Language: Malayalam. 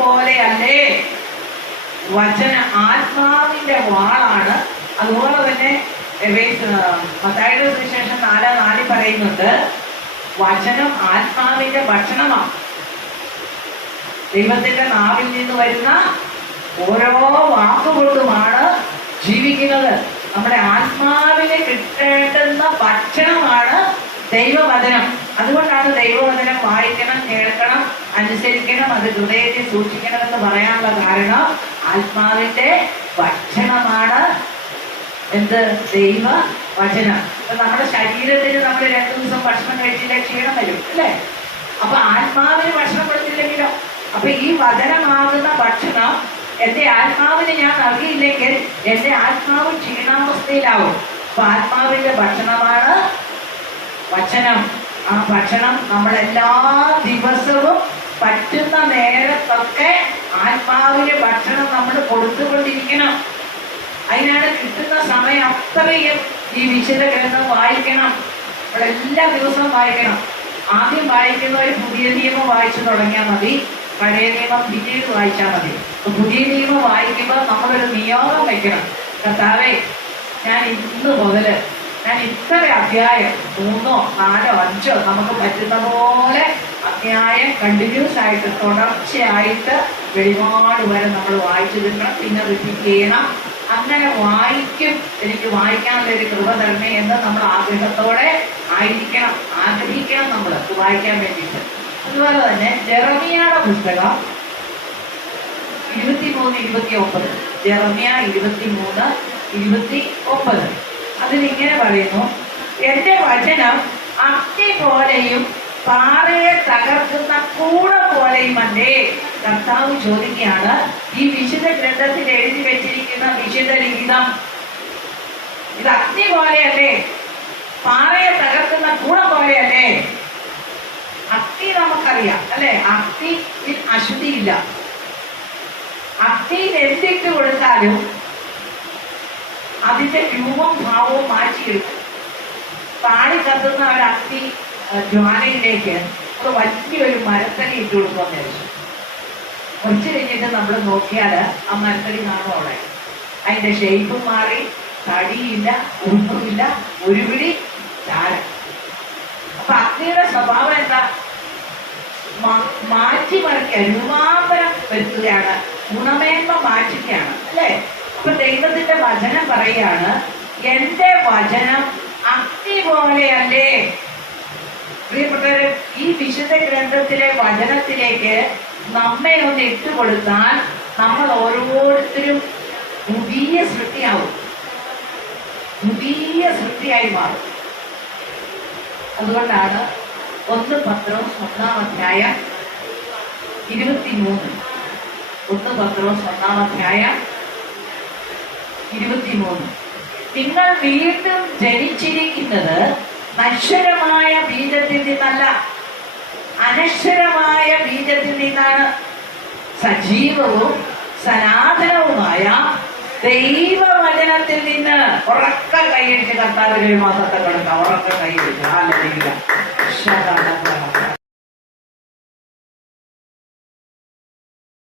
പോലെയല്ലേ? വചന ആത്മാവിന്റെ വാളാണ്. അതുപോലെ തന്നെ നാലി സുവിശേഷം നാല് നാലിൽ പറയുന്നുണ്ട് വചനം ആത്മാവിന്റെ ഭക്ഷണമാണ് ദൈവത്തിന്റെ നാവിൽ നിന്ന് വരുന്ന ഓരോ വാക്കുകൊണ്ടുമാണ് ജീവിക്കുന്നത്. നമ്മുടെ ആത്മാവിനെ കിട്ടേണ്ടുന്ന ഭക്ഷണമാണ് ദൈവവചനം. അതുകൊണ്ടാണ് ദൈവവചനം വായിക്കണം കേൾക്കണം അനുസരിക്കണം അത് ഹൃദയത്തിൽ സൂക്ഷിക്കണം എന്ന് പറയാനുള്ള കാരണം ആത്മാവിന്റെ ഭക്ഷണമാണ് എന്ത്? ദൈവ വചനം. അപ്പൊ നമ്മുടെ ശരീരത്തിന് നമ്മൾ രണ്ടു ദിവസം ഭക്ഷണം കഴിച്ചില്ല ക്ഷീണം വരും അല്ലേ? അപ്പൊ ആത്മാവിന് ഭക്ഷണം കൊടുത്തില്ലെങ്കിലോ? അപ്പൊ ഈ വചനമാകുന്ന ഭക്ഷണം എന്റെ ആത്മാവിന് ഞാൻ നൽകിയില്ലെങ്കിൽ എന്റെ ആത്മാവ് ക്ഷീണാവസ്ഥയിലാവും. അപ്പൊ ആത്മാവിന്റെ ഭക്ഷണമാണ് വചനം. ആ ഭക്ഷണം നമ്മളെല്ലാ ദിവസവും പറ്റുന്ന നേരത്തൊക്കെ ആത്മാവിന് ഭക്ഷണം നമ്മൾ കൊടുത്തുകൊണ്ടിരിക്കണം. അതിനാണ് കിട്ടുന്ന സമയം അത്രയും ഈ വിശുദ്ധ ഗ്രന്ഥം വായിക്കണം. നമ്മൾ എല്ലാ ദിവസവും വായിക്കണം. ആദ്യം വായിക്കുന്നവർ പുതിയ നിയമം വായിച്ചു തുടങ്ങിയാൽ മതി. പഴയ നിയമം പിന്നീട് വായിച്ചാൽ മതി. പുതിയ നിയമം വായിക്കുമ്പോൾ നമ്മളൊരു നിയോഗം വെക്കണം. കർത്താവേ ഞാൻ ഇന്ന് മുതൽ ഞാൻ ഇത്ര അധ്യായം മൂന്നോ നാലോ അഞ്ചോ നമുക്ക് പറ്റുന്ന പോലെ അധ്യായം കണ്ടിന്യൂസ് ആയിട്ട് തുടർച്ചയായിട്ട് വെളിപാട് വരെ നമ്മൾ വായിച്ചു തീർക്കണം പിന്നെ റിപ്പീറ്റ് ചെയ്യണം. അങ്ങനെ വായിക്കും. എനിക്ക് വായിക്കാനുള്ള ഒരു കൃപ തരണേ എന്ന് നമ്മൾ ആഗ്രഹത്തോടെ ആയിരിക്കണം. ആഗ്രഹിക്കണം നമ്മൾ. വായിക്കാൻ വേണ്ടിയിട്ട്. അതുപോലെ തന്നെ ജെറമിയയുടെ പുസ്തകം ഇരുപത്തിമൂന്ന് ഇരുപത്തി ഒമ്പത് ജെറമിയ ഇരുപത്തിമൂന്ന് ഇരുപത്തി ഒമ്പത് അതിലിങ്ങനെ പറയുന്നു എന്റെ വചനം അഗ്നി പോലെയും പാറയെ തകർക്കുന്ന കൂട പോലെയും അല്ലേ? കർത്താവ് ചോദിക്കുകയാണ്. ഈ വിശുദ്ധ ഗ്രന്ഥത്തിൽ എഴുതി വെച്ചിരിക്കുന്ന വിശുദ്ധ ലിഖിതം. ഇത് അഗ്നി പോലെയല്ലേ? പാറയെ തകർക്കുന്ന കൂട പോലെയല്ലേ? അഗ്നി നമുക്കറിയാം അല്ലെ? അഗ്നിയിൽ അശുദ്ധിയില്ല. അഗ്നിയിൽ എന്തിട്ട് കൊടുത്താലും അതിന്റെ രൂപം ഭാവവും മാറ്റിയെടുക്കും. പാടി കത്തുന്ന ഒരു അഗ്നി ജ്വാലയിലേക്ക് വലിയൊരു മരത്തടി ഇട്ട് കൊടുക്കുമെന്ന് വിചാരിച്ചു കുറച്ച് കഴിഞ്ഞിട്ട് നമ്മൾ നോക്കിയാൽ ആ മരത്തടി കാണും അവിടെ. അതിന്റെ ഷേപ്പ് മാറി തടിയില്ല ഒന്നുമില്ല ഒരു പിടി ചാരം. അപ്പൊ അഗ്നിയുടെ സ്വഭാവം എന്താ? മാറ്റി മാറ്റിമറിക്കുക രൂപാന്തരം വരുത്തുകയാണ്. ഗുണമേന്മ മാറ്റുകയാണ് അല്ലേ? അപ്പൊ ദൈവത്തിന്റെ വചനം പറയാണ് എന്റെ വചനം അഗ്നി പോലെയല്ലേ പ്രിയപ്പെട്ടവരെ ഈ വിശുദ്ധ ഗ്രന്ഥത്തിലെ വചനത്തിലേക്ക് നമ്മെ ഒന്ന് ഇട്ടുകൊടുത്താൽ നമ്മൾ ഓരോരുത്തരും പുതിയ സൃഷ്ടിയാവും. പുതിയ സൃഷ്ടിയായി മാറും. അതുകൊണ്ടാണ് ഒന്ന് പത്രവും ഒന്നാം അധ്യായം ഇരുപത്തിമൂന്ന്. ഒന്ന് പത്രവും ഒന്നാം അധ്യായം ഇരുപത്തിമൂന്ന്. നിങ്ങൾ വീണ്ടും ജനിച്ചിരിക്കുന്നത് നശ്വരമായ ബീജത്തിൽ നിന്നാണ് സജീവവും സനാതനവുമായ ദൈവവചനത്തിൽ നിന്ന് ഉറക്ക കൈയടിച്ച് കർത്താവിനെ മാസത്തെ കൊടുക്കാം ഉറക്ക കൈയടിച്ച് ആലോചിക്കുക